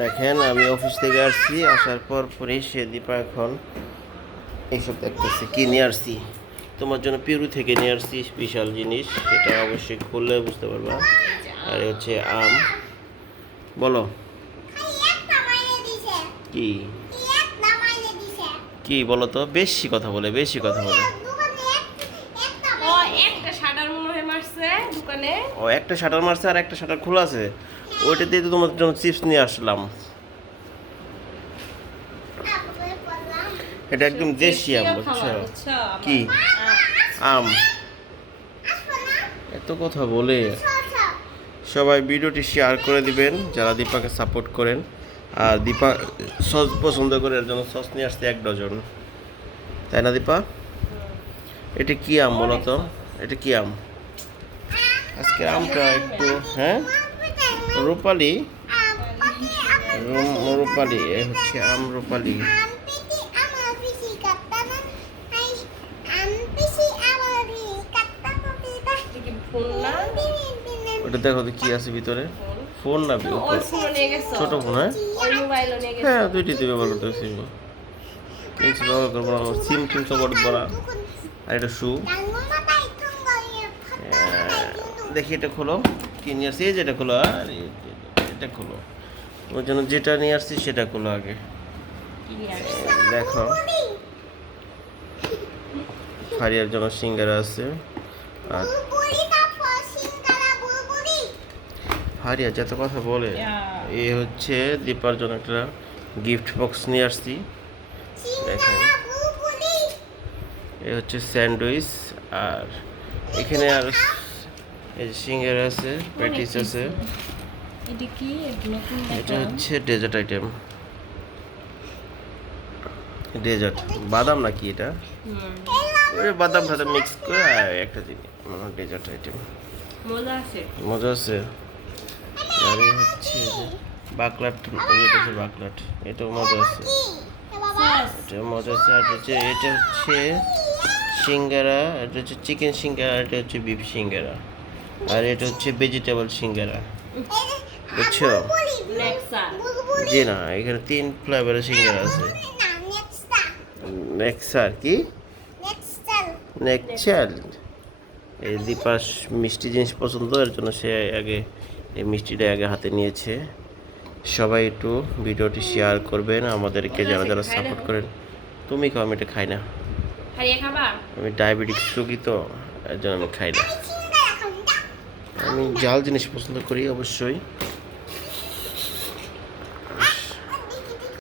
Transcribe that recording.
দেখেন আমি অফিস থেকে আসছি, আসার পর পরেই সে দীপা এখন এইসব দেখতেছে কি নিয়ে আসছি। তোমার জন্য পেরু থেকে নিয়ে আসছি স্পেশাল জিনিস, সেটা অবশ্যই খুললে বুঝতে পারবা। আর হচ্ছে আম। বলো কি কি বলো তো, বেশি কথা বলে, বেশি কথা বলে। ও একটা শাটার মারছে আর একটা শাটার খোলা আছে, ওইটা দিয়ে তো তোমার জন্য চিপস নিয়ে আসলাম। এটা একদম দেশি আম, বুঝছো? কি আম এত কথা বলে। সবাই ভিডিওটি শেয়ার করে দিবেন যারা দীপাকে সাপোর্ট করেন। আর দীপা সস পছন্দ করে, এর জন্য সস নিয়ে আসতে 1 ডজন, তাই না দীপা? এটা কি আম বলো তো, এটা কি আম? আজকে আমটা একটু হ্যাঁ রূপালি, রূপালি, এ হচ্ছে আম রূপালি। ওটা দেখো তো কি আছে ভিতরে। ফোন না, ছোট ফোন। হ্যাঁ দুইটি দিয়ে ব্যবহার করতেছি, কিনছি ব্যবহার করবো না, সিম টিম সব বড়। আর এটা শু। দেখি এটা খোলো, কি নিয়ে আসছি, যেটা খোলো, আর এটা খোলো। ওর জন্য যেটা নিয়ে আসছি সেটা খোলো আগে। দেখো ফারিয়ার জন্য সিঙ্গারা আছে। আর ফারিয়া যত কথা বলে। এ হচ্ছে দীপার জন্য একটা গিফট বক্স নিয়ে আসছি, দেখেন। এ হচ্ছে স্যান্ডউইচ। আর এখানে আর এই যে সিঙ্গারা আছে, প্যাটিস আছে। এটা হচ্ছে ডেজার্ট আইটেম, ডেজার্ট বাদাম নাকি এটা, বাদাম টাদাম মিক্স করে একটা জিনিস, ডেজার্ট আইটেম। মজা আছে। আর এই হচ্ছে বাকলাট, এটা হচ্ছে বাকলাট, এটাও মজা আছে, এটা মজা আছে। আর হচ্ছে এটা হচ্ছে সিঙ্গারা, এটা হচ্ছে চিকেন সিঙ্গারা, এটা হচ্ছে বিফ সিঙ্গারা, আর এটা হচ্ছে ভেজিটেবল সিঙ্গারা, বুঝছো? জি না, এখানে 3 ফ্লেভারের সিঙ্গারা আছে। নেক্সার কি নেক্সার। এই দীপাস মিষ্টি জিনিস পছন্দ, এর জন্য সে আগে এই মিষ্টিটা আগে হাতে নিয়েছে। সবাই একটু ভিডিওটি শেয়ার করবেন আমাদেরকে, যারা যারা সাপোর্ট করেন। তুমি খাও, আমি এটা খাই না, আমি ডায়াবেটিস রোগী, তো এর জন্য আমি খাই না। আমি ঝাল জিনিস পছন্দ করি অবশ্যই।